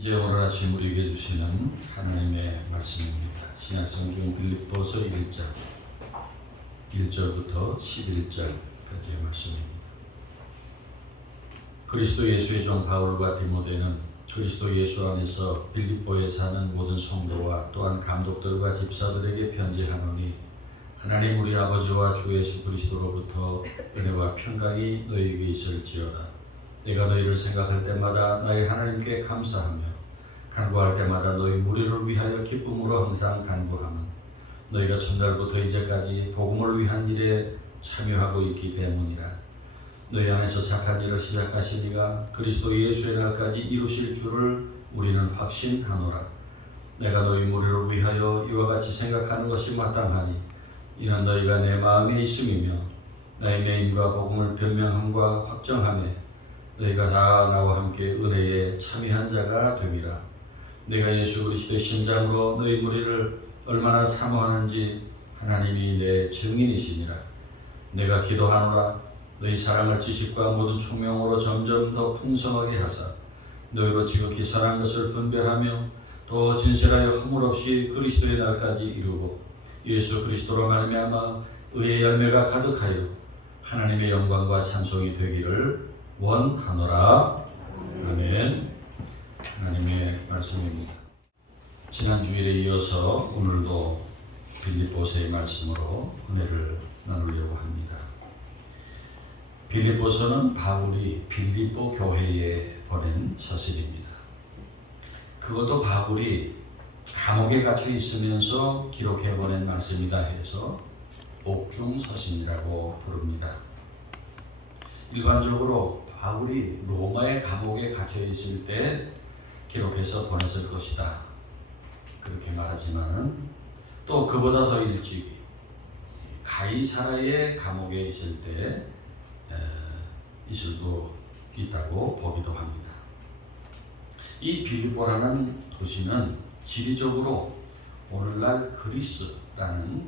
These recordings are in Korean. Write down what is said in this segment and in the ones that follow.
이제 오늘 아침 우리에게 주시는 하나님의 말씀입니다. 신약성경 빌립보서 1장 1절부터 11절까지의 말씀입니다. 그리스도 예수의 종 바울과 디모데는 그리스도 예수 안에서 빌립보에 사는 모든 성도와 또한 감독들과 집사들에게 편지하노니 하나님 우리 아버지와 주 예수 그리스도로부터 은혜와 평강이 너희에게 있을지어다. 내가 너희를 생각할 때마다 나의 하나님께 감사하며 간구할 때마다 너희 무리를 위하여 기쁨으로 항상 간구하면 너희가 첫날부터 이제까지 복음을 위한 일에 참여하고 있기 때문이라. 너희 안에서 착한 일을 시작하신 이가 그리스도 예수의 날까지 이루실 줄을 우리는 확신하노라. 내가 너희 무리를 위하여 이와 같이 생각하는 것이 마땅하니 이는 너희가 내 마음에 있음이며 나의 매임과 복음을 변명함과 확정함에 너희가 다 나와 함께 은혜에 참여한 자가 됨이라. 내가 예수 그리스도의 심장으로 너희 무리를 얼마나 사모하는지 하나님이 내 증인이시니라. 내가 기도하노라. 너희 사랑을 지식과 모든 총명으로 점점 더 풍성하게 하사 너희로 지극히 선한 것을 분별하며 더 진실하여 허물 없이 그리스도의 날까지 이루고 예수 그리스도로 말미암아 의의 열매가 가득하여 하나님의 영광과 찬송이 되기를 원하노라. 아멘. 하나님의 말씀입니다. 지난 주일에 이어서 오늘도 빌립보서의 말씀으로 은혜를 나누려고 합니다. 빌립보서는 바울이 빌립보 교회에 보낸 서신입니다. 그것도 바울이 감옥에 갇혀 있으면서 기록해 보낸 말씀이다 해서 옥중 서신이라고 부릅니다. 일반적으로 바울이 로마의 감옥에 갇혀 있을 때 기록해서 보냈을 것이다 그렇게 말하지만은 또 그보다 더 일찍 가이사라의 감옥에 있을 때 있을 수도 있다고 보기도 합니다. 이 빌립보라는 도시는 지리적으로 오늘날 그리스라는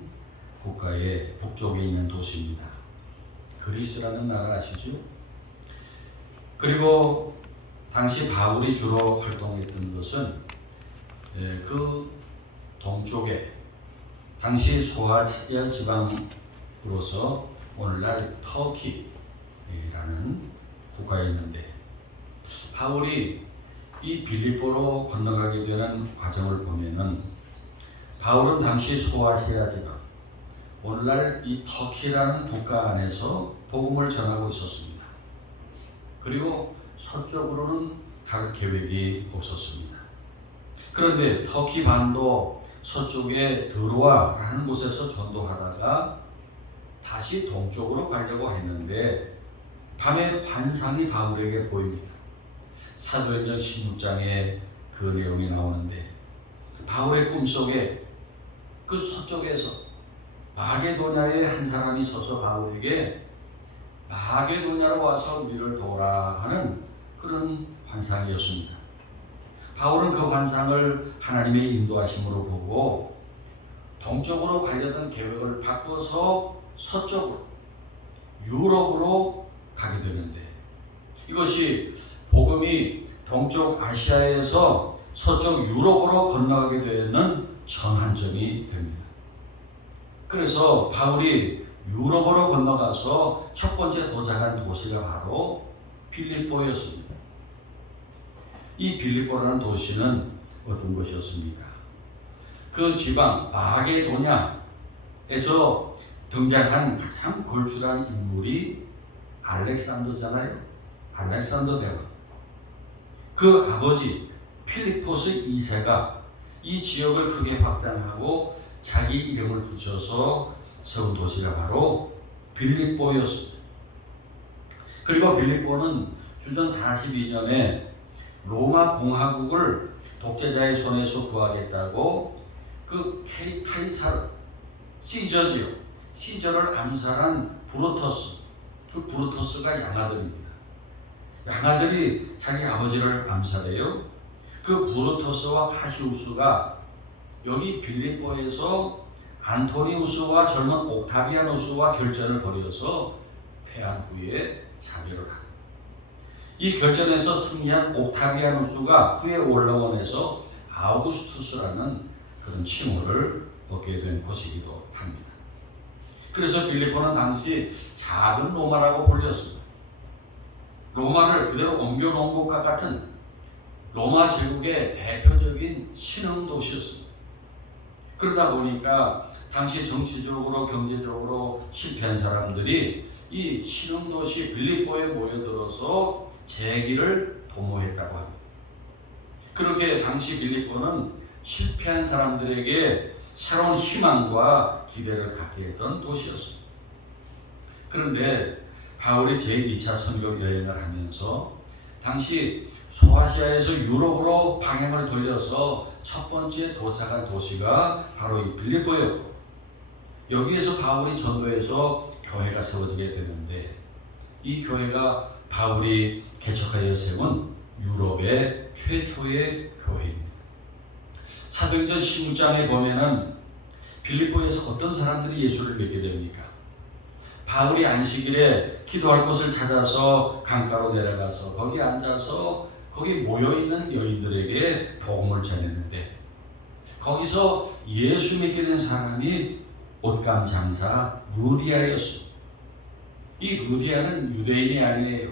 국가의 북쪽에 있는 도시입니다. 그리스라는 나라 아시죠? 그리고 당시 바울이 주로 활동했던 것은 그 동쪽에 당시 소아시아 지방으로서 오늘날 터키라는 국가에 있는데 바울이 이 빌립보로 건너가게 되는 과정을 보면은 바울은 당시 소아시아 지방 오늘날 이 터키라는 국가 안에서 복음을 전하고 있었습니다. 그리고 서쪽으로는 갈 계획이 없었습니다. 그런데 터키 반도 서쪽에 드로아라는 곳에서 전도하다가 다시 동쪽으로 가려고 했는데 밤에 환상이 바울에게 보입니다. 사도행전 16장에 그 내용이 나오는데 바울의 꿈속에 그 서쪽에서 마게도냐의 한 사람이 서서 바울에게 마게도냐로 와서 우리를 도우라 하는 그런 환상이었습니다. 바울은 그 환상을 하나님의 인도하심으로 보고 동쪽으로 가려던 계획을 바꿔서 서쪽으로 유럽으로 가게 되는데 이것이 복음이 동쪽 아시아에서 서쪽 유럽으로 건너가게 되는 전환점이 됩니다. 그래서 바울이 유럽으로 건너가서 첫 번째 도착한 도시가 바로 빌립보였습니다. 이 빌립보라는 도시는 어떤 곳이었습니까? 그 지방 마게도냐에서 등장한 가장 걸출한 인물이 알렉산더잖아요. 알렉산더 대왕. 그 아버지 필리포스 2세가 이 지역을 크게 확장하고 자기 이름을 붙여서 세운 도시가 바로 빌립보였습니다. 그리고 빌립보는 주전 42년에 로마 공화국을 독재자의 손에서 구하겠다고 그 카이사르 시저를 암살한 브루터스, 그 브루터스가 양아들입니다. 양아들이 자기 아버지를 암살해요. 그 브루터스와 카시우스가 여기 빌립보에서 안토니우스와 젊은 옥타비아누스와 결전을 벌여서 패한 후에 자멸을 한 이 결전에서 승리한 옥타비아누스가 후에 올라원에서 아우구스투스라는 그런 칭호를 얻게 된 곳이기도 합니다. 그래서 빌립보는 당시 작은 로마라고 불렸습니다. 로마를 그대로 옮겨놓은 것과 같은 로마 제국의 대표적인 신흥도시였습니다. 그러다 보니까 당시 정치적으로 경제적으로 실패한 사람들이 이 신흥도시 빌립보에 모여들어서 재기를 도모했다고 합니다. 그렇게 당시 빌립보는 실패한 사람들에게 새로운 희망과 기대를 갖게 했던 도시였습니다. 그런데 바울이 제2차 선교 여행을 하면서 당시 소아시아에서 유럽으로 방향을 돌려서 첫 번째 도착한 도시가 바로 이 빌립보였고, 여기에서 바울이 전도해서 교회가 세워지게 되는데, 이 교회가 바울이 개척하여 세운 유럽의 최초의 교회입니다. 사도행전 16장에 보면은 빌립보에서 어떤 사람들이 예수를 믿게 됩니까? 바울이 안식일에 기도할 곳을 찾아서 강가로 내려가서 거기 앉아서 거기 모여있는 여인들에게 복음을 전했는데, 거기서 예수 믿게 된 사람이 옷감 장사 루디아였습니다. 이 루디아는 유대인이 아니에요.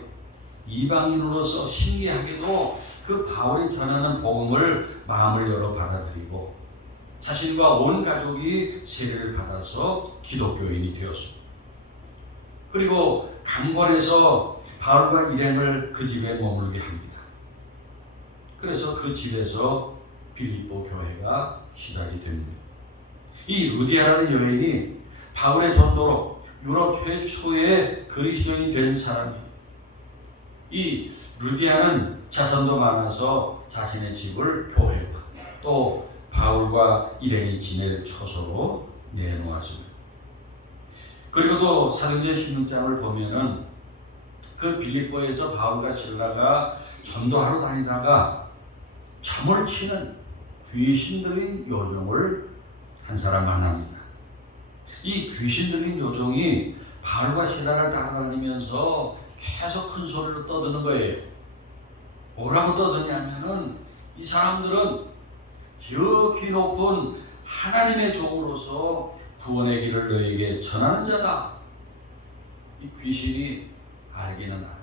이방인으로서 신기하게도 그 바울이 전하는 복음을 마음을 열어 받아들이고 자신과 온 가족이 세례를 받아서 기독교인이 되었습니다. 그리고 강권에서 바울과 일행을 그 집에 머물게 합니다. 그래서 그 집에서 빌립보 교회가 시작이 됩니다. 이 루디아라는 여인이 바울의 전도로 유럽 최초의 그리스도인이 된 사람이에요. 이 루디아는 자손도 많아서 자신의 집을 교회와 또 바울과 일행이 지낼 처소로 내놓았습니다. 그리고 또 사도행전 16장을 보면은 그 빌립보에서 바울과 실라가 전도하러 다니다가 점을 치는 귀신 들린 요정을 한 사람 만납니다. 이 귀신 들린 요정이 바울과 실라를 따라다니면서 계속 큰 소리로 떠드는 거예요. 뭐라고 떠드냐면은 이 사람들은 지극히 높은 하나님의 종으로서 구원의 길을 너에게 전하는 자다. 이 귀신이 알기는 알아요.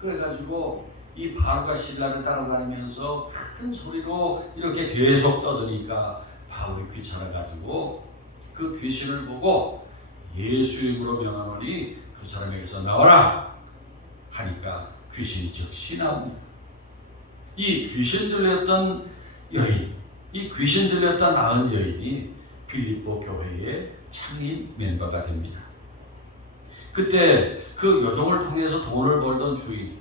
그래가지고 이 바울과 실라를 따라다니면서 같은 소리로 이렇게 계속 떠드니까 바울이 귀찮아가지고 그 귀신을 보고 예수 이름으로 명하노니 그 사람에게서 나와라 하니까 귀신이 즉시 나옵니다. 이 귀신 들렸던 여인, 이 귀신 들렸던 나은 여인이 빌립보 교회의 창립 멤버가 됩니다. 그때 그 요정을 통해서 돈을 벌던 주인이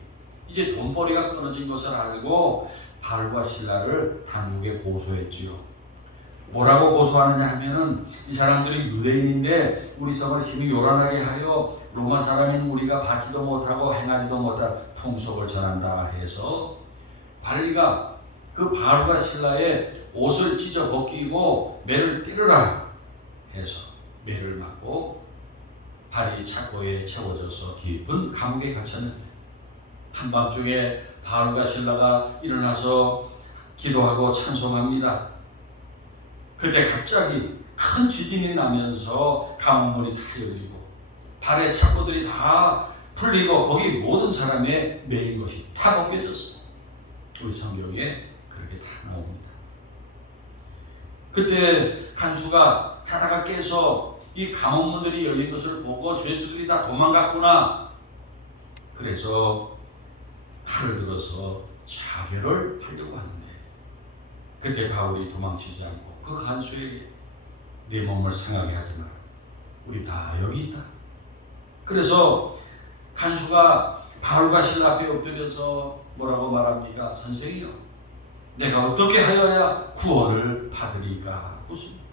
이제 돈벌이가 끊어진 것을 알고 바울과 실라를 당국에 고소했지요. 뭐라고 고소하느냐 하면은 이 사람들이 유대인인데 우리 성을 심히 요란하게 하여 로마 사람인 우리가 받지도 못하고 행하지도 못할 풍속을 전한다 해서 관리가 그 바울과 실라의 옷을 찢어 벗기고 매를 때려라 해서 매를 맞고 발이 착고에 채워져서 깊은 감옥에 갇혔는데, 한밤중에 바울과 실라가 일어나서 기도하고 찬송합니다. 그때 갑자기 큰 지진이 나면서 감옥문이 다 열리고 발에 착고들이 다 풀리고 거기 모든 사람의 매인 것이 다 벗겨졌어요. 우리 성경에 그렇게 다 나옵니다. 그때 간수가 자다가 깨서 이 감옥문들이 열린 것을 보고 죄수들이 다 도망갔구나. 그래서 칼을 들어서 자결을 하려고 하는데 그때 바울이 도망치지 않고 그 간수에게 네 몸을 상하게 하지 마라. 우리 다 여기 있다. 그래서 간수가 바울과 실라 앞에 엎드려서 뭐라고 말합니까? 선생이요, 내가 어떻게 하여야 구원을 받으리까 묻습니다.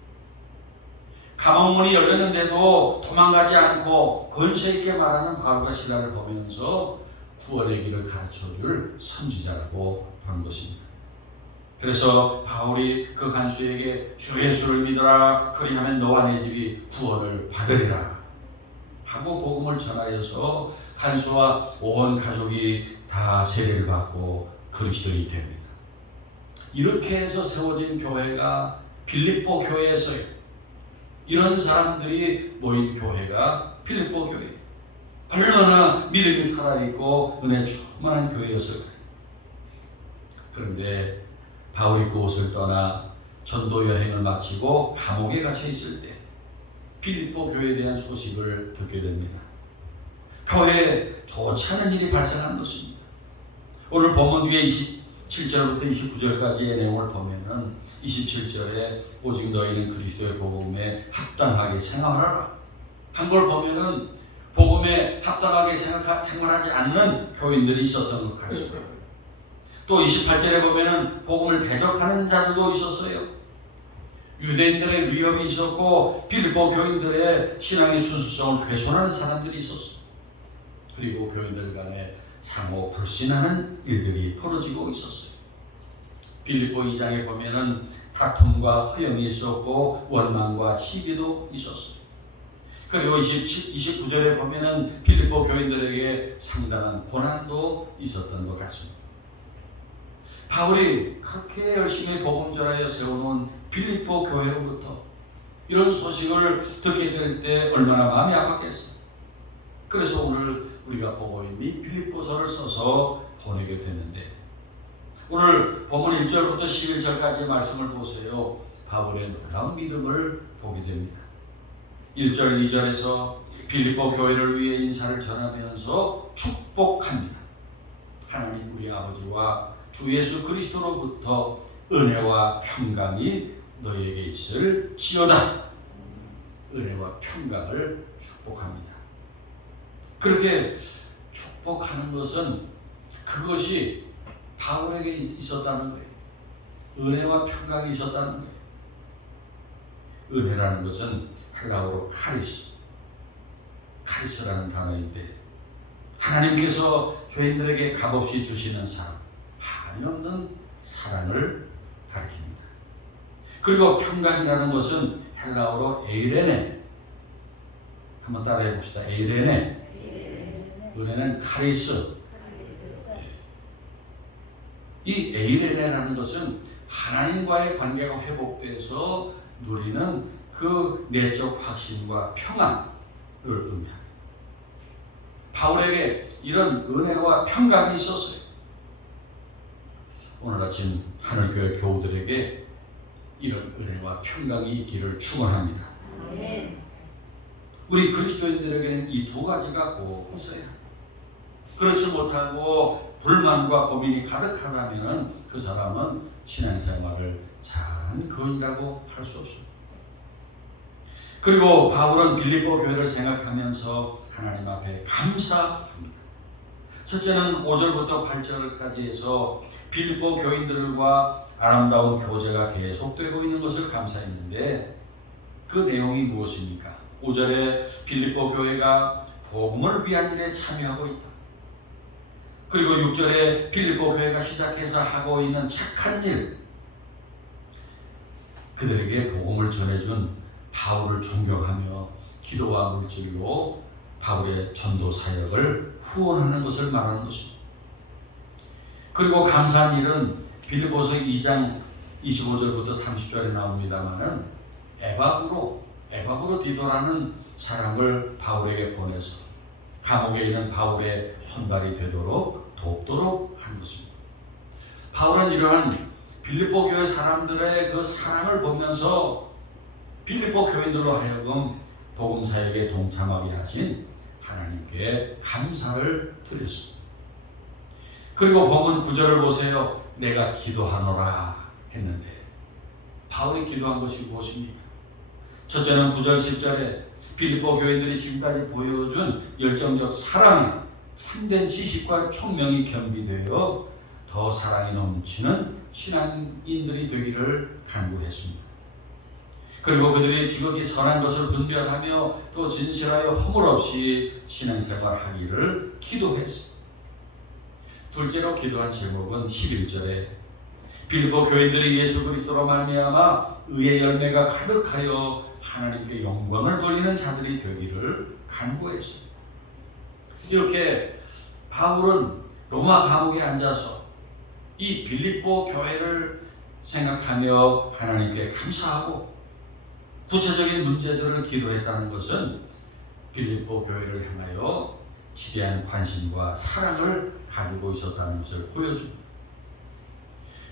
감옥문이 열렸는데도 도망가지 않고 권세 있게 말하는 바울과 실라를 보면서 구원의 길을 가르쳐줄 선지자라고 한 것입니다. 그래서 바울이 그 간수에게 주 예수를 믿어라, 그리하면 너와 내 집이 구원을 받으리라 하고 복음을 전하여서 간수와 온 가족이 다 세례를 받고 그리스도인이 됩니다. 이렇게 해서 세워진 교회가 빌립보 교회에서요. 이런 사람들이 모인 교회가 빌립보 교회. 얼마나 믿음이 살아있고 은혜 충만한 교회였을까요? 그런데 바울이 그곳을 떠나 전도 여행을 마치고 감옥에 갇혀 있을 때 빌립보 교회에 대한 소식을 듣게 됩니다. 교회에 좋지 않은 일이 발생한 것입니다. 오늘 본문 뒤에 27절부터 29절까지의 내용을 보면은 27절에 오직 너희는 그리스도의 복음에 합당하게 생활하라 한 걸 보면은 복음에 합당하게 생활하지 않는 교인들이 있었던 것 같습니다. 또 28절에 보면은 복음을 대적하는 자들도 있었어요. 유대인들의 위협이 있었고 빌립보 교인들의 신앙의 순수성을 훼손하는 사람들이 있었어요. 그리고 교인들 간에 상호 불신하는 일들이 벌어지고 있었어요. 빌립보 2장에 보면은 다툼과 허영이 있었고 원망과 시기도 있었어요. 그리고 29절에 보면은 빌립보 교인들에게 상당한 고난도 있었던 것 같습니다. 바울이 그렇게 열심히 복음 전하여 세워놓은 빌립보 교회로부터 이런 소식을 듣게 될 때 얼마나 마음이 아팠겠어요. 그래서 오늘 우리가 보고 있는 이 빌립보서를 써서 보내게 됐는데 오늘 본문 1절부터 11절까지의 말씀을 보세요. 바울의 놀라운 믿음을 보게 됩니다. 1절 2절에서 빌립보 교회를 위해 인사를 전하면서 축복합니다. 하나님 우리 아버지와 주 예수 그리스도로부터 은혜와 평강이 너희에게 있을지어다. 은혜와 평강을 축복합니다. 그렇게 축복하는 것은 그것이 바울에게 있었다는 거예요. 은혜와 평강이 있었다는 거예요. 은혜라는 것은 헬라어로 카리스라는 단어인데 하나님께서 죄인들에게 값없이 주시는 사랑, 한이 없는 사랑을 가리킵니다. 그리고 평강이라는 것은 헬라어로 에이레네. 한번 따라해 봅시다. 에이레네. 은혜는 카리스. 이 에이레네라는 것은 하나님과의 관계가 회복돼서 누리는 그 내적 확신과 평안을 의미합니다. 바울에게 이런 은혜와 평강이 있었어요. 오늘 아침 하늘교회 교우들에게 이런 은혜와 평강이 있기를 축원합니다. 우리 그리스도인들에게는 이 두 가지가 꼭 있어야 합니다. 그렇지 못하고 불만과 고민이 가득하다면 그 사람은 신앙생활을 잘한 거인이라고 할 수 없습니다. 그리고 바울은 빌립보 교회를 생각하면서 하나님 앞에 감사합니다. 첫째는 5절부터 8절까지 해서 빌립보 교인들과 아름다운 교제가 계속되고 있는 것을 감사했는데 그 내용이 무엇입니까? 5절에 빌립보 교회가 복음을 위한 일에 참여하고 있다. 그리고 6절에 빌립보 교회가 시작해서 하고 있는 착한 일, 그들에게 복음을 전해준 바울을 존경하며 기도와 물질로 바울의 전도 사역을 후원하는 것을 말하는 것입니다. 그리고 감사한 일은 빌립보서 2장 25절부터 30절에 나옵니다마는 에바브로 디도라는 사람을 바울에게 보내서 감옥에 있는 바울의 손발이 되도록 돕도록 한 것입니다. 바울은 이러한 빌립보 교회 사람들의 그 사랑을 보면서 빌립보 교인들로 하여금 복음 사역에 동참하게 하신 하나님께 감사를 드렸습니다. 그리고 본문 9절을 보세요. 내가 기도하노라 했는데 바울이 기도한 것이 무엇입니까? 첫째는 9절 10절에 빌립보 교인들이 지금까지 보여준 열정적 사랑에 참된 지식과 총명이 겸비되어 더 사랑이 넘치는 신앙인들이 되기를 간구했습니다. 그리고 그들이 지극히 선한 것을 분별하며 또 진실하여 허물 없이 신앙생활하기를 기도했습니다. 둘째로 기도한 제목은 11절에 빌립보 교인들이 예수 그리스도로 말미암아 의의 열매가 가득하여 하나님께 영광을 돌리는 자들이 되기를 간구했습니다. 이렇게 바울은 로마 감옥에 앉아서 이 빌립보 교회를 생각하며 하나님께 감사하고 구체적인 문제들을 기도했다는 것은 빌립보 교회를 향하여 지대한 관심과 사랑을 가지고 있었다는 것을 보여줍니다.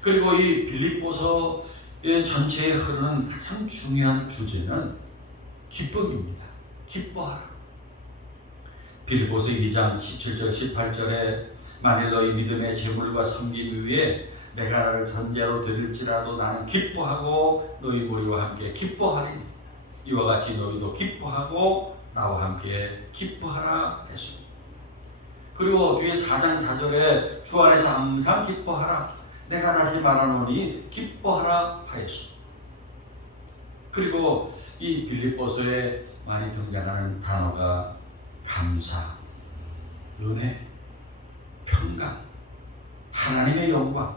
그리고 이 빌립보서의 전체에 흐르는 가장 중요한 주제는 기쁨입니다. 기뻐하라. 빌립보서 2장 17절 18절에 만일 너희 믿음의 재물과 섬김 위에 내가 나를 전제로 드릴지라도 나는 기뻐하고 너희 무리와 함께 기뻐하리니 이와 같이 너희도 기뻐하고 나와 함께 기뻐하라 했습니다. 그리고 뒤에 4장 4절에 주 안에서 항상 기뻐하라 내가 다시 말하노니 기뻐하라 하였습니다. 그리고 이 빌립보서에 많이 등장하는 단어가 감사, 은혜, 평강, 하나님의 영광,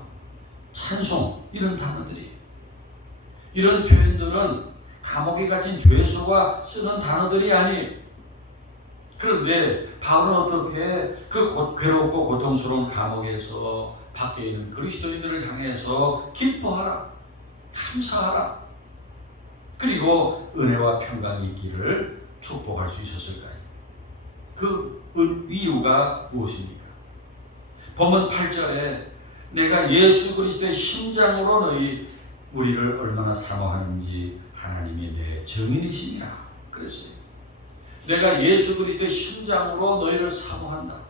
찬송 이런 단어들이 이런 표현들은 감옥에 갇힌 죄수가 쓰는 단어들이 아니에요. 그런데 바울은 어떻게 그 괴롭고 고통스러운 감옥에서 밖에 있는 그리스도인들을 향해서 기뻐하라, 감사하라, 그리고 은혜와 평강이 있기를 축복할 수 있었을까요? 그 이유가 무엇입니까? 본문 8절에 내가 예수 그리스도의 심장으로 너희 우리를 얼마나 사모하는지 하나님이 내 증인이시니라 그랬어요. 내가 예수 그리스도의 심장으로 너희를 사모한다.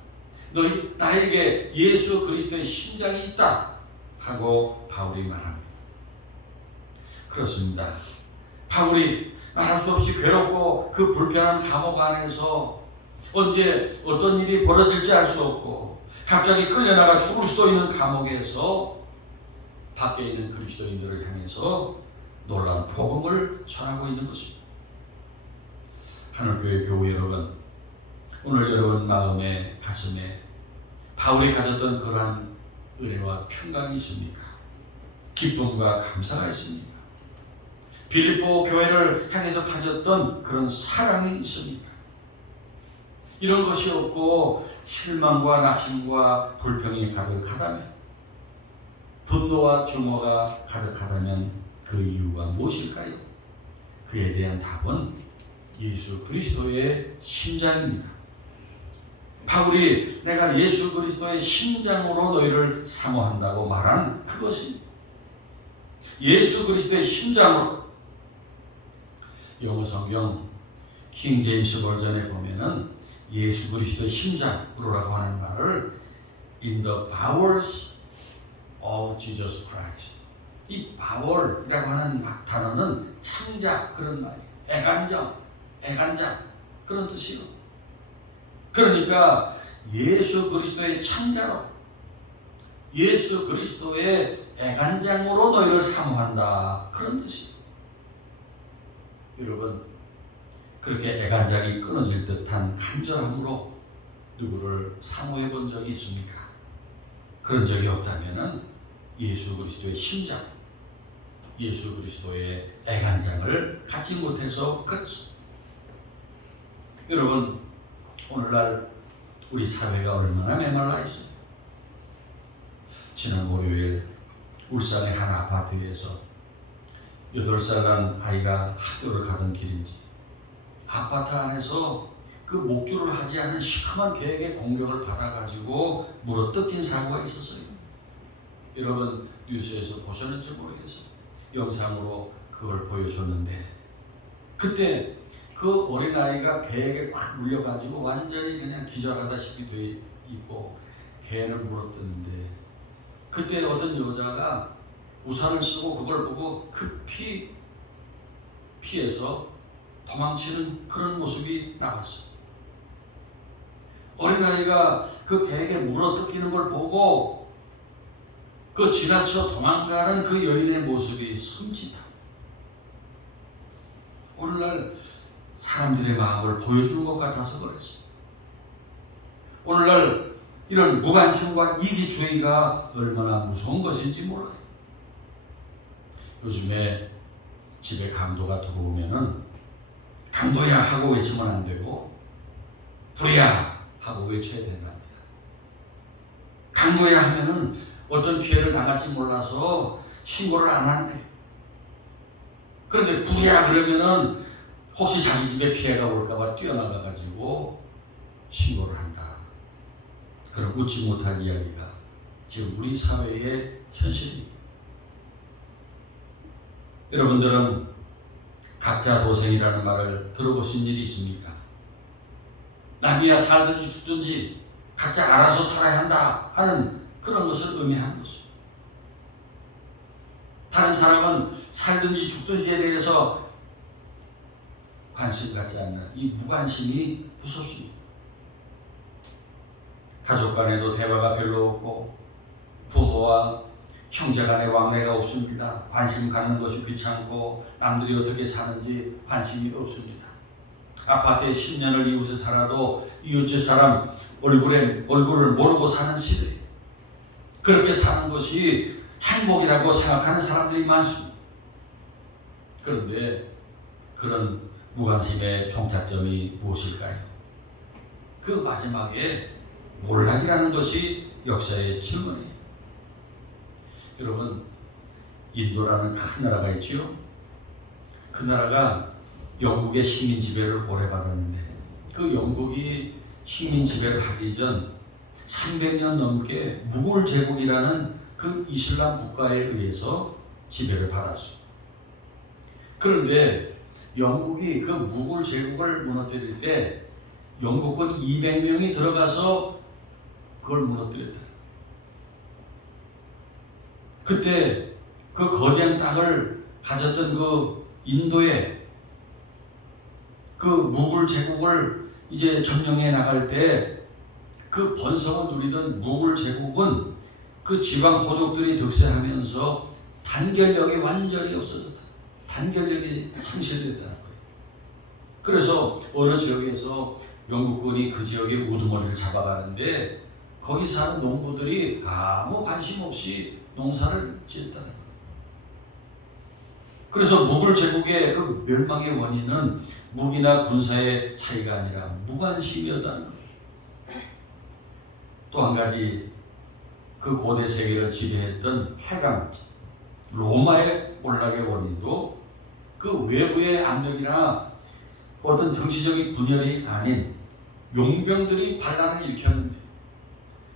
너희 나에게 예수 그리스도의 심장이 있다 하고 바울이 말합니다. 그렇습니다. 바울이 말할 수 없이 괴롭고 그 불편한 감옥 안에서 언제 어떤 일이 벌어질지 알 수 없고 갑자기 끌려나가 죽을 수도 있는 감옥에서 밖에 있는 그리스도인들을 향해서 놀라운 복음을 전하고 있는 것입니다. 하늘교회 교우 여러분, 오늘 여러분 마음에 가슴에 바울이 가졌던 그러한 은혜와 평강이 있습니까? 기쁨과 감사가 있습니까? 빌립보 교회를 향해서 가졌던 그런 사랑이 있습니까? 이런 것이 없고 실망과 낙심과 불평이 가득하다면, 분노와 증오가 가득하다면 그 이유가 무엇일까요? 그에 대한 답은 예수 그리스도의 심장입니다. 바울이 내가 예수 그리스도의 심장으로 너희를 사모한다고 말한 그것이 예수 그리스도의 심장으로. 영어 성경 킹 제임스 버전에 보면은 예수 그리스도의 심장으로라고 하는 말을 in the bowels of Jesus Christ. 이 bowel이라고 하는 단어는 창자 그런 말이에요. 애간장 그런 뜻이요. 그러니까 예수 그리스도의 창자로, 예수 그리스도의 애간장으로 너희를 사모한다 그런 뜻이에요. 여러분, 그렇게 애간장이 끊어질 듯한 간절함으로 누구를 사모해 본 적이 있습니까? 그런 적이 없다면 예수 그리스도의 심장, 예수 그리스도의 애간장을 갖지 못해서 그렇습니다. 여러분, 오늘날 우리 사회가 얼마나 메말라 있어요. 지난 월요일 울산의 한 아파트에서 8살간 아이가 학교를 가던 길인지 아파트 안에서 그 목줄을 하지 않은 시커먼 개에게 공격을 받아가지고 물어뜯긴 사고가 있었어요. 여러분 뉴스에서 보셨는지 모르겠어요. 영상으로 그걸 보여줬는데 그때 그 어린아이가 개에게 확 물려가지고 완전히 그냥 기절하다시피 돼 있고 개를 물어뜯는데 그때 어떤 여자가 우산을 쓰고 그걸 보고 급히 피해서 도망치는 그런 모습이 나왔어요. 어린아이가 그 개에게 물어뜯기는 걸 보고 그 지나쳐 도망가는 그 여인의 모습이 섬찟합니다. 오늘날 사람들의 마음을 보여주는 것 같아서 그랬어요. 오늘날 이런 무관심과 이기주의가 얼마나 무서운 것인지 몰라요. 요즘에 집에 강도가 들어오면은 강도야 하고 외치면 안 되고 불이야 하고 외쳐야 된답니다. 강도야 하면은 어떤 피해를 당할지 몰라서 신고를 안 하네. 그런데 불이야 그러면은 혹시 자기 집에 피해가 올까봐 뛰어나가가지고 신고를 한다. 그런 웃지 못할 이야기가 지금 우리 사회의 현실입니다. 여러분들은 각자 도생이라는 말을 들어보신 일이 있습니까? 남이야 살든지 죽든지 각자 알아서 살아야 한다 하는 그런 것을 의미하는 것입니다. 다른 사람은 살든지 죽든지에 대해서 관심 갖지 않는 이 무관심이 무섭습니다. 가족 간에도 대화가 별로 없고 부모와 형제 간의 왕래가 없습니다. 관심 갖는 것이 귀찮고 남들이 어떻게 사는지 관심이 없습니다. 아파트에 10년을 이웃에 살아도 이웃집 사람 얼굴을 모르고 사는 시대에 그렇게 사는 것이 행복이라고 생각하는 사람들이 많습니다. 그런데 그런 무관심의 종착점이 무엇일까요? 그 마지막에 몰락이라는 것이 역사의 질문이에요. 여러분, 인도라는 큰 나라가 있지요. 그 나라가 영국의 식민 지배를 오래 받았는데 그 영국이 식민 지배를 하기 전 300년 넘게 무굴 제국이라는 그 이슬람 국가에 의해서 지배를 받았어요. 그런데 영국이 그 무굴 제국을 무너뜨릴 때 영국군 200명이 들어가서 그걸 무너뜨렸다. 그때 그 거대한 땅을 가졌던 그 인도의 그 무굴 제국을 이제 점령해 나갈 때 그 번성을 누리던 무굴 제국은 그 지방 호족들이 득세하면서 단결력이 완전히 없어졌다. 단결력이 상실됐다는 거예요. 그래서 어느 지역에서 영국군이 그 지역의 우두머리를 잡아가는데 거기 사는 농부들이 아무 관심 없이 농사를 지었다는 거예요. 그래서 무굴 제국의 그 멸망의 원인은 무기나 군사의 차이가 아니라 무관심이었다는 거예요. 또 한 가지 그 고대 세계를 지배했던 최강 로마의 몰락의 원인도 그 외부의 압력이나 어떤 정치적인 분열이 아닌 용병들이 반란을 일으켰는데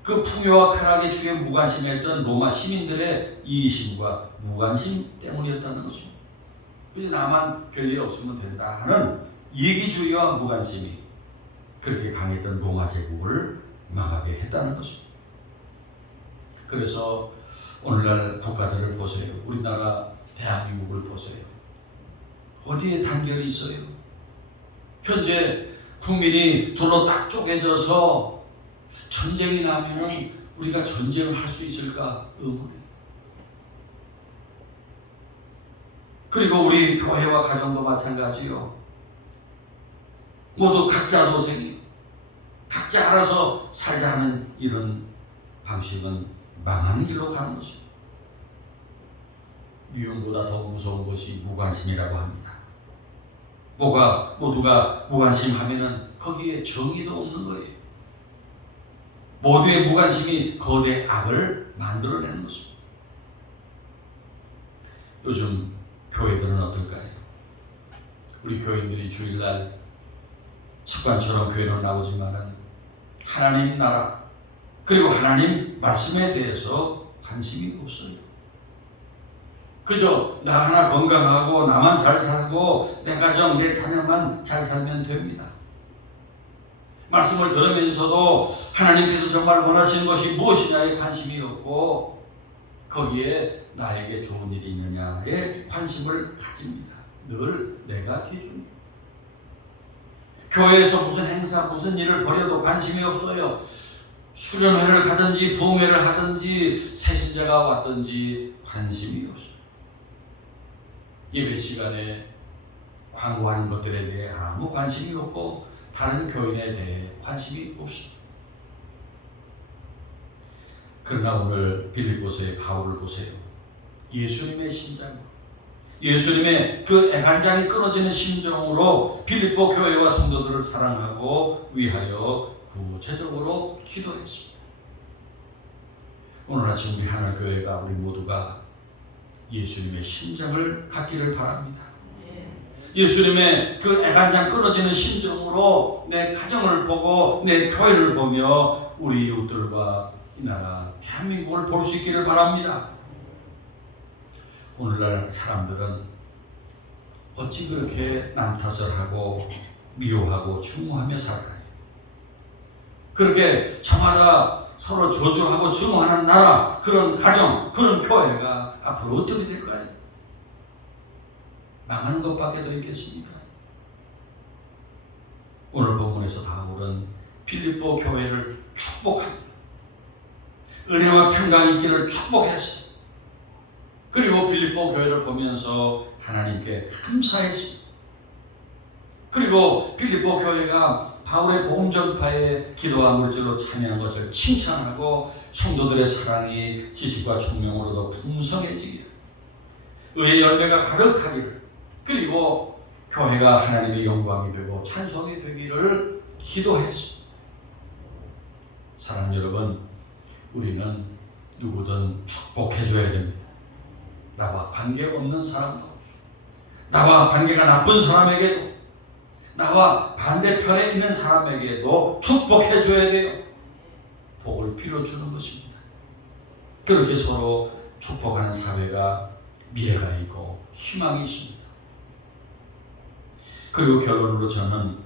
그 풍요와 쾌락에 주에 무관심했던 로마 시민들의 이의심과 무관심 때문이었다는 것입니다. 그래서 나만 별일 없으면 된다 하는 이기주의와 무관심이 그렇게 강했던 로마 제국을 망하게 했다는 것입니다. 그래서 오늘날 국가들을 보세요. 우리나라 대한민국을 보세요. 어디에 단결이 있어요? 현재 국민이 둘로 딱 쪼개져서 전쟁이 나면은 우리가 전쟁을 할 수 있을까 의문이에요. 그리고 우리 교회와 가정도 마찬가지요. 모두 각자 도생이 각자 알아서 살자 하는 이런 방식은 망하는 길로 가는 것입니다. 미움보다 더 무서운 것이 무관심이라고 합니다. 모두가 무관심하면은 거기에 정의도 없는 거예요. 모두의 무관심이 거대 악을 만들어내는 것입니다. 요즘 교회들은 어떨까요? 우리 교인들이 주일날 습관처럼 교회로 나오지만은 하나님 나라 그리고 하나님 말씀에 대해서 관심이 없어요. 그저 나 하나 건강하고 나만 잘 살고 내 가정 내 자녀만 잘 살면 됩니다. 말씀을 들으면서도 하나님께서 정말 원하시는 것이 무엇이냐에 관심이 없고 거기에 나에게 좋은 일이 있느냐에 관심을 가집니다. 늘 내가 기준이에요. 교회에서 무슨 행사 무슨 일을 벌여도 관심이 없어요. 수련회를 가든지 부흥회를 하든지 새신자가 왔든지 관심이 없어요. 예배 시간에 광고하는 것들에 대해 아무 관심이 없고 다른 교인에 대해 관심이 없습니다. 그러나 오늘 빌립보서의 바울을 보세요. 예수님의 심장, 예수님의 그 애간장이 끊어지는 심정으로 빌립보 교회와 성도들을 사랑하고 위하여 구체적으로 기도했습니다. 오늘 아침 우리 하늘교회가 우리 모두가 예수님의 심정을 갖기를 바랍니다. 예수님의 그 애간장 끊어지는 심정으로 내 가정을 보고 내 교회를 보며 우리 이웃들과 이 나라 대한민국을 볼 수 있기를 바랍니다. 오늘날 사람들은 어찌 그렇게 남 탓을 하고 미워하고 증오하며 살까요? 그렇게 저마다 서로 저주하고 증오하는 나라, 그런 가정, 그런 교회가 앞으로 어떻게 될까요? 망하는 것밖에 더 있겠습니까? 오늘 본문에서 바울은 빌립보 교회를 축복합니다. 은혜와 평강이 있기를 축복했어요. 그리고 빌립보 교회를 보면서 하나님께 감사했습니다. 그리고 빌립보 교회가 바울의 복음 전파에 기도와 물질로 참여한 것을 칭찬하고 성도들의 사랑이 지식과 총명으로도 풍성해지기를, 의의 열매가 가득하기를, 그리고 교회가 하나님의 영광이 되고 찬송이 되기를 기도했습니다. 사랑하는 여러분, 우리는 누구든 축복해줘야 됩니다. 나와 관계없는 사람도, 나와 관계가 나쁜 사람에게도, 나와 반대편에 있는 사람에게도 축복해줘야 돼요. 복을 빌어주는 것입니다. 그렇게 서로 축복하는 사회가 미래가 있고 희망이 있습니다. 그리고 결론으로 저는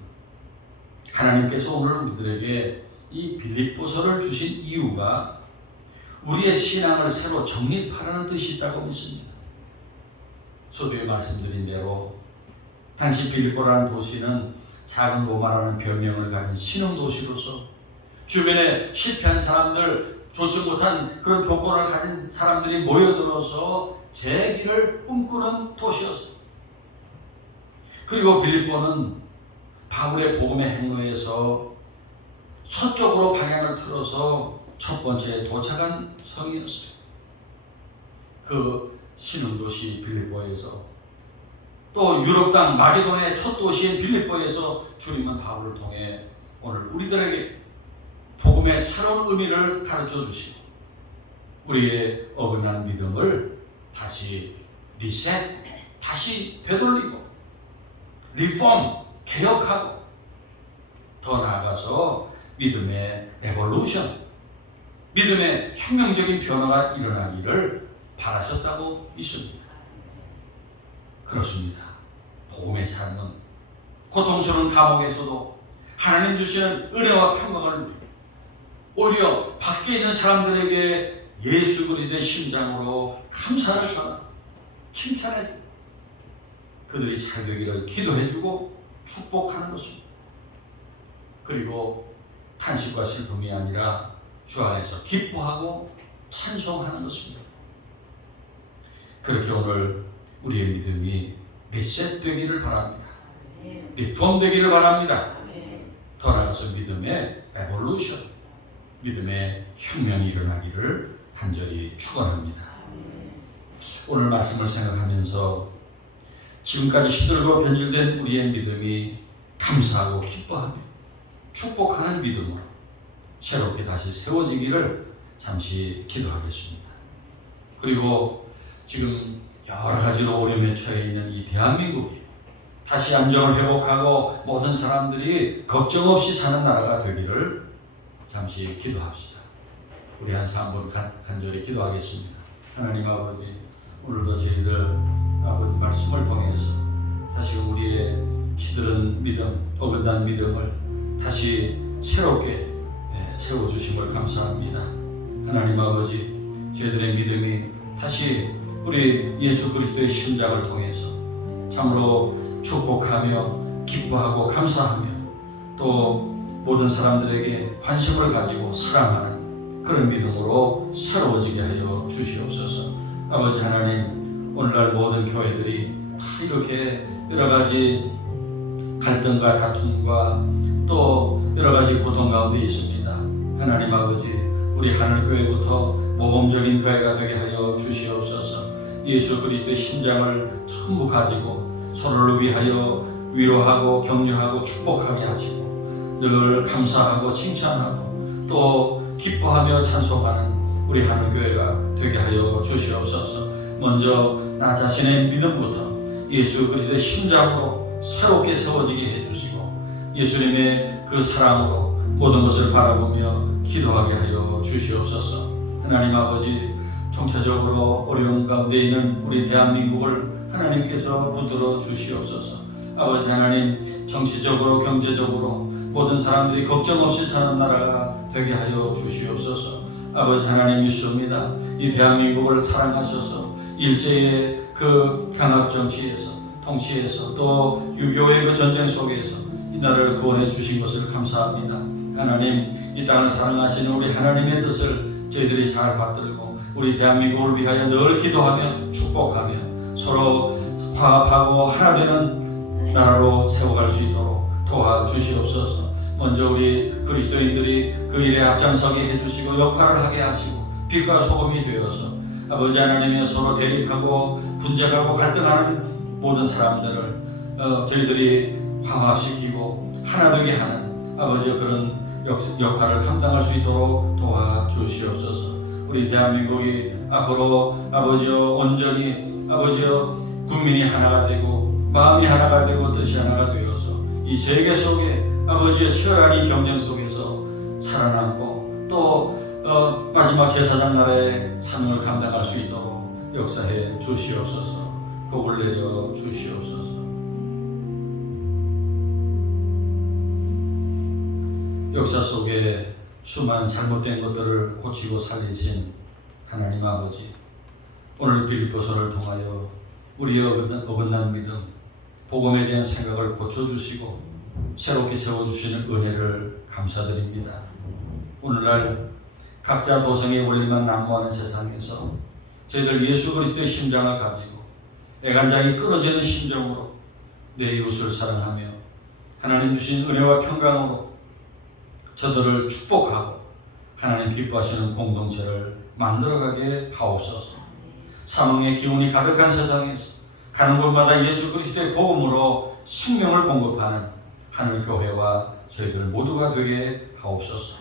하나님께서 오늘 우리들에게 이 빌립보서를 주신 이유가 우리의 신앙을 새로 정립하라는 뜻이 있다고 믿습니다. 서두에 말씀드린 대로 당시 빌립보라는 도시는 작은 로마라는 별명을 가진 신흥도시로서 주변에 실패한 사람들, 좋지 못한 그런 조건을 가진 사람들이 모여들어서 재기를 꿈꾸는 도시였어요. 그리고 빌립보는 바울의 복음의 행로에서 서쪽으로 방향을 틀어서 첫 번째 도착한 성이었어요. 그 신흥도시 빌립보에서 또 유럽 땅 마게도나의 첫 도시인 빌립보에서 주님은 바울을 통해 오늘 우리들에게 복음의 새로운 의미를 가르쳐 주시고 우리의 어긋난 믿음을 다시 리셋, 다시 되돌리고 리폼, 개혁하고 더 나아가서 믿음의 에볼루션, 믿음의 혁명적인 변화가 일어나기를 바라셨다고 믿습니다. 그렇습니다. 복음의 삶은 고통스러운 감옥에서도 하나님 주시는 은혜와 평강을 누리고 오히려 밖에 있는 사람들에게 예수 그리스도의 심장으로 감사를 전하고 칭찬해주고 그들이 잘 되기를 기도해주고 축복하는 것입니다. 그리고 탄식과 슬픔이 아니라 주 안에서 기뻐하고 찬송하는 것입니다. 그렇게 오늘 우리의 믿음이 리셋 되기를 바랍니다. 리폼 되기를 바랍니다. 더 나아가서 믿음의 에볼루션, 믿음의 혁명이 일어나기를 간절히 축원합니다. 오늘 말씀을 생각하면서 지금까지 시들고 변질된 우리의 믿음이 감사하고 기뻐하며 축복하는 믿음으로 새롭게 다시 세워지기를 잠시 기도하겠습니다. 그리고 지금 여러 가지로 어려움에 처해 있는 이 대한민국이 다시 안정을 회복하고 모든 사람들이 걱정 없이 사는 나라가 되기를 잠시 기도합시다. 우리 한 3분 간절히 기도하겠습니다. 하나님 아버지, 오늘도 저희들 아버지 말씀을 통해서 다시금 우리의 시들은 믿음, 어긋난 믿음을 다시 새롭게 세워주심을 감사합니다. 하나님 아버지, 저희들의 믿음이 다시 우리 예수 그리스도의 심장을 통해서 참으로 축복하며 기뻐하고 감사하며 또 모든 사람들에게 관심을 가지고 사랑하는 그런 믿음으로 새로워지게 하여 주시옵소서. 아버지 하나님, 오늘날 모든 교회들이 다 이렇게 여러 가지 갈등과 다툼과 또 여러 가지 고통 가운데 있습니다. 하나님 아버지, 우리 하늘교회부터 모범적인 교회가 되게 하여 주시옵소서. 예수 그리스도의 심장을 전부 가지고 서로를 위하여 위로하고 격려하고 축복하게 하시고 늘 감사하고 칭찬하고 또 기뻐하며 찬송하는 우리 하늘교회가 되게 하여 주시옵소서. 먼저 나 자신의 믿음부터 예수 그리스도의 심장으로 새롭게 세워지게 해주시고 예수님의 그 사랑으로 모든 것을 바라보며 기도하게 하여 주시옵소서. 하나님 아버지, 총체적으로 어려운 가운데 있는 우리 대한민국을 하나님께서 붙들어 주시옵소서. 아버지 하나님, 정치적으로 경제적으로 모든 사람들이 걱정 없이 사는 나라가 되게 하여 주시옵소서. 아버지 하나님 믿습니다. 이 대한민국을 사랑하셔서 일제의 그 강압 정치에서 통치에서 또 유교의 그 전쟁 속에서 이 나라를 구원해 주신 것을 감사합니다. 하나님, 이 땅을 사랑하시는 우리 하나님의 뜻을 저희들이 잘 받들고 우리 대한민국을 위하여 늘 기도하며 축복하며 서로 화합하고 하나 되는 나라로 세워갈 수 있도록 도와주시옵소서. 먼저 우리 그리스도인들이 그 일에 앞장서게 해주시고 역할을 하게 하시고 빛과 소금이 되어서 아버지 하나님의 서로 대립하고 분쟁하고 갈등하는 모든 사람들을 저희들이 화합시키고 하나 되게 하는 아버지 그런 역할을 감당할 수 있도록 도와주시옵소서. 우리 대한민국이 앞으로 아버지여 온전히 아버지여 국민이 하나가 되고 마음이 하나가 되고 뜻이 하나가 되어서 이 세계 속에 아버지의 치열한 이 경쟁 속에서 살아남고 또 마지막 제사장 나라의 사명을 감당할 수 있도록 역사해 주시옵소서. 복을 내려 주시옵소서. 역사 속에 수많은 잘못된 것들을 고치고 살리신 하나님 아버지, 오늘 빌립보서를 통하여 우리의 어긋난 믿음, 복음에 대한 생각을 고쳐주시고 새롭게 세워주시는 은혜를 감사드립니다. 오늘날 각자 도성의 원리만 난무하는 세상에서 저희들 예수 그리스도의 심장을 가지고 애간장이 끊어지는 심정으로 내 이웃을 사랑하며 하나님 주신 은혜와 평강으로 저들을 축복하고 하나님 기뻐하시는 공동체를 만들어가게 하옵소서. 사망의 기운이 가득한 세상에서 가는 곳마다 예수 그리스도의 복음으로 생명을 공급하는 하늘교회와 저희들 모두가 되게 하옵소서.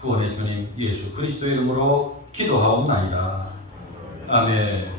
구원의 주님 예수 그리스도의 이름으로 기도하옵나이다. 아멘.